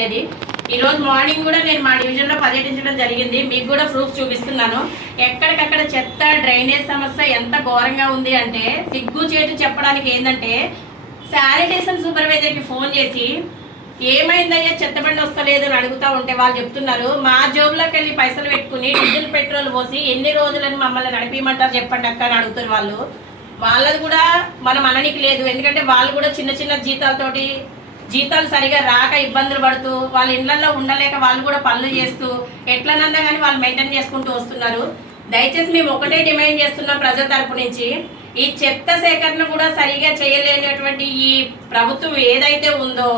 ఈ రోజు మార్నింగ్ కూడా నేను మా డివిజన్లో పర్యటించడం జరిగింది. మీకు కూడా ప్రూఫ్ చూపిస్తున్నాను. ఎక్కడికక్కడ చెత్త డ్రైనేజ్ సమస్య ఎంత ఘోరంగా ఉంది అంటే సిగ్గు చేటు చెప్పడానికి ఏంటంటే శానిటేషన్ సూపర్వైజర్కి ఫోన్ చేసి ఏమైందయ్యా చెత్తబండి వస్తలేదు అని అడుగుతూ ఉంటే వాళ్ళు చెప్తున్నారు మా జోబులోకి వెళ్ళి పైసలు పెట్టుకుని డీజిల్ పెట్రోల్ పోసి ఎన్ని రోజులని మమ్మల్ని నడిపిమంటారు చెప్పండి అక్క అని అడుగుతారు వాళ్ళు. వాళ్ళది కూడా మనం అననికి లేదు, ఎందుకంటే వాళ్ళు కూడా చిన్న చిన్న జీతాలు సరిగా రాక ఇబ్బందులు పడుతూ వాళ్ళ ఇళ్లలో ఉండలేక వాళ్ళు కూడా పనులు చేస్తూ ఎట్లనన్నా కానీ వాళ్ళు మెయింటైన్ చేసుకుంటూ వస్తున్నారు. దయచేసి మేము ఒకటే డిమాండ్ చేస్తున్నాం ప్రజల తరపు నుంచి, ఈ చెత్త సేకరణ కూడా సరిగా చేయలేనటువంటి ఈ ప్రభుత్వం ఏదైతే ఉందో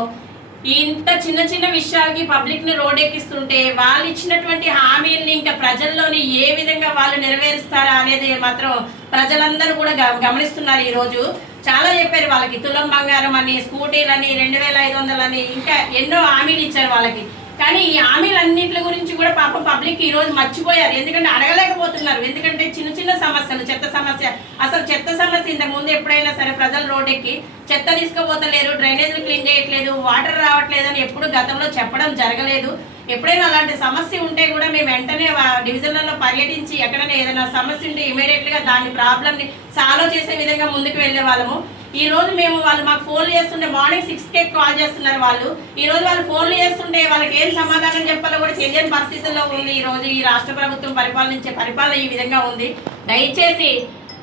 ఇంత చిన్న చిన్న విషయాలకి పబ్లిక్ని రోడ్డెక్కిస్తుంటే వాళ్ళు ఇచ్చినటువంటి హామీల్ని ఇంకా ప్రజల్లోని ఏ విధంగా వాళ్ళు నెరవేరుస్తారా అనేది మాత్రం ప్రజలందరూ కూడా గమనిస్తున్నారు. ఈరోజు చాలా చెప్పారు వాళ్ళకి, తులం బంగారం అని, స్కూటీలని, 2500 అని, ఇంకా ఎన్నో హామీలు ఇచ్చారు వాళ్ళకి. కానీ ఈ హామీలన్నింటి గురించి కూడా పాపం పబ్లిక్ ఈరోజు మర్చిపోయారు, ఎందుకంటే అడగలేకపోతున్నారు. ఎందుకంటే చిన్న చిన్న సమస్యలు, చెత్త సమస్య, అసలు చెత్త సమస్య ఇంతకుముందు ఎప్పుడైనా సరే ప్రజలు రోడ్డెక్కి చెత్త తీసుకుపోతలేరు, డ్రైనేజీలు క్లీన్ చేయట్లేదు, వాటర్ రావట్లేదు అని ఎప్పుడు గతంలో చెప్పడం జరగలేదు. ఎప్పుడైనా అలాంటి సమస్య ఉంటే కూడా మేము వెంటనే డివిజన్లలో పర్యటించి ఎక్కడైనా ఏదైనా సమస్య ఉంటే ఇమీడియట్గా దాని ప్రాబ్లమ్ని సాల్వ్ చేసే విధంగా ముందుకు వెళ్ళే వాళ్ళము. ఈ రోజు మేము వాళ్ళు మాకు ఫోన్లు చేస్తుంటే మార్నింగ్ 6కే కాల్ చేస్తున్నారు వాళ్ళు. ఈ రోజు వాళ్ళు ఫోన్లు చేస్తుంటే వాళ్ళకి ఏం సమాధానం చెప్పాలో కూడా తెలియని పరిస్థితుల్లో ఉంది ఈ రోజు ఈ రాష్ట్ర ప్రభుత్వం పరిపాలన ఈ విధంగా ఉంది. దయచేసి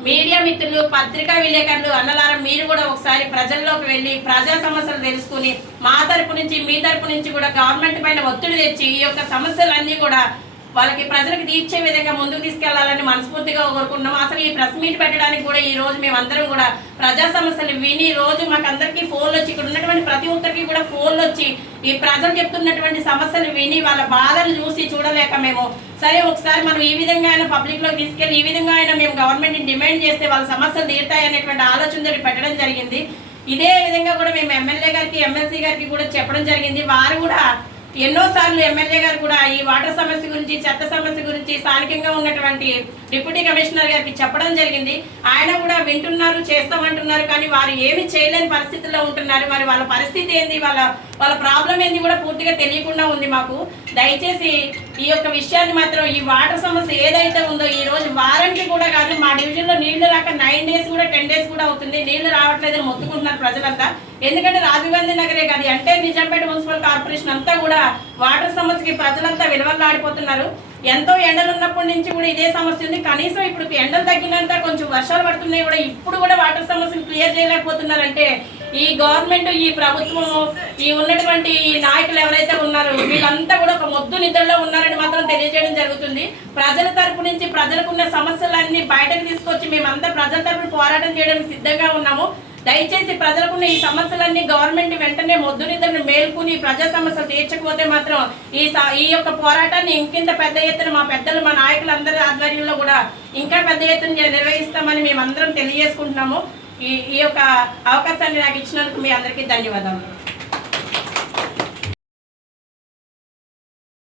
మీడియా మిత్రులు, పత్రికా విలేకరులు, అన్నలారా మీరు కూడా ఒకసారి ప్రజల్లోకి వెళ్ళి ప్రజా సమస్యలు తెలుసుకుని మా తరపు నుంచి మీ తరపు నుంచి కూడా గవర్నమెంట్ పైన ఒత్తిడి తెచ్చి ఈ యొక్క సమస్యలన్నీ కూడా వాళ్ళకి ప్రజలకు తీర్చే విధంగా ముందుకు తీసుకెళ్లాలని మనస్ఫూర్తిగా కోరుకుంటున్నాం. అసలు ఈ ప్రెస్ మీట్ పెట్టడానికి కూడా ఈ రోజు మేమందరం కూడా ప్రజా సమస్యలు విని రోజు మాకందరికీ ఫోన్లు వచ్చి, ఇక్కడ ఉన్నటువంటి ప్రతి ఒక్కరికి కూడా ఫోన్లు వచ్చి ఈ ప్రజలు చెప్తున్నటువంటి సమస్యలు విని వాళ్ళ బాధలు చూడలేక మేము సరే ఒకసారి మనం ఈ విధంగా అయినా పబ్లిక్లోకి తీసుకెళ్ళి ఈ విధంగా అయినా మేము గవర్నమెంట్ని డిమాండ్ చేస్తే వాళ్ళ సమస్యలు తీరుతాయనేటువంటి ఆలోచనతో పెట్టడం జరిగింది. ఇదే విధంగా కూడా మేము ఎమ్మెల్యే గారికి, ఎమ్మెల్సీ గారికి కూడా చెప్పడం జరిగింది. వారు కూడా ఎన్నోసార్లు ఎమ్మెల్యే గారు కూడా ఈ వాటర్ సమస్య గురించి, చెత్త సమస్య గురించి స్థానికంగా ఉన్నటువంటి డిప్యూటీ కమిషనర్ గారికి చెప్పడం జరిగింది. ఆయన కూడా వింటున్నారు, చేస్తామంటున్నారు, కానీ వారు ఏమి చేయలేని పరిస్థితుల్లో ఉంటున్నారు. మరి వాళ్ళ పరిస్థితి ఏంది, వాళ్ళ ప్రాబ్లం ఏంది కూడా పూర్తిగా తెలియకుండా ఉంది మాకు. దయచేసి ఈ యొక్క విషయాన్ని మాత్రం, ఈ వాటర్ సమస్య ఏదైతే ఉందో ఈ రోజు వారానికి కూడా కాదు, మా డివిజన్లో నీళ్లు రాక 9 డేస్ కూడా 10 డేస్ కూడా అవుతుంది. నీళ్లు రావట్లేదని మొత్తుకుంటున్నారు ప్రజలంతా. ఎందుకంటే రాజీవ్ గాంధీ నగరే కాదు, అంటే నిజాంపేట మున్సిపల్ కార్పొరేషన్ అంతా కూడా వాటర్ సమస్యకి ప్రజలంతా విలువలాడిపోతున్నారు. ఎంతో ఎండలు ఉన్నప్పటి నుంచి కూడా ఇదే సమస్య ఉంది. కనీసం ఇప్పుడు ఎండలు తగ్గినంత కొంచెం వర్షాలు పడుతున్నాయి కూడా ఇప్పుడు కూడా వాటర్ సమస్యను క్లియర్ చేయలేకపోతున్నారంటే ఈ గవర్నమెంట్, ఈ ప్రభుత్వం, ఈ ఉన్నటువంటి నాయకులు ఎవరైతే ఉన్నారో వీళ్ళంతా కూడా ఒక మొద్దు నిద్రలో ఉన్నారని మాత్రం తెలియజేయడం జరుగుతుంది. ప్రజల తరపు నుంచి ప్రజలకున్న సమస్యలన్నీ బయటకు తీసుకొచ్చి మేమంతా ప్రజల తరపున పోరాటం చేయడానికి సిద్ధంగా ఉన్నాము. దయచేసి ప్రజలకున్న ఈ సమస్యలన్నీ గవర్నమెంట్ వెంటనే మొద్దు నిద్రను మేల్కొని ప్రజా సమస్యలు తీర్చకపోతే మాత్రం ఈ యొక్క పోరాటాన్ని ఇంకింత పెద్ద ఎత్తున మా పెద్దలు, మా నాయకులందరి ఆధ్వర్యంలో కూడా ఇంకా పెద్ద ఎత్తున నిర్వహిస్తామని మేమందరం తెలియజేసుకుంటున్నాము. ఈ యొక్క అవకాశాన్ని నాకు ఇచ్చినందుకు మీ అందరికీ ధన్యవాదాలు.